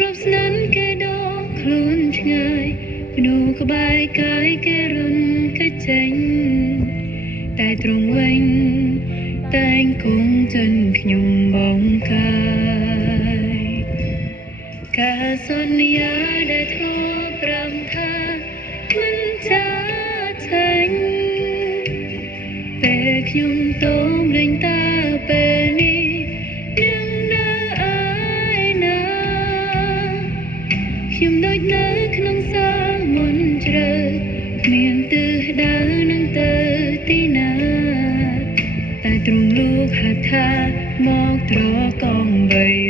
ធ្លាប់ស្នាន់គេដកខ្លួនឆ្ងាយភ្នូក្បែរកាយគេរំកិច្ចចេញតែទ្រង់វិញតែងគង់ចិនខ្ញុំបងកាយការសន្យាដែលធ្លាប់ប្រាំថាមិនចាឆេញពេលខ្ញុំតោមលេងតាពេលនេះនឹងនៅឯណាខ្ញុំដូចនៅក្នុងសាមន្តជ្រៅគ្មានទិសដៅនឹងទៅទីណាតែទ្រង់លោកហៅថាមកត្រកងបី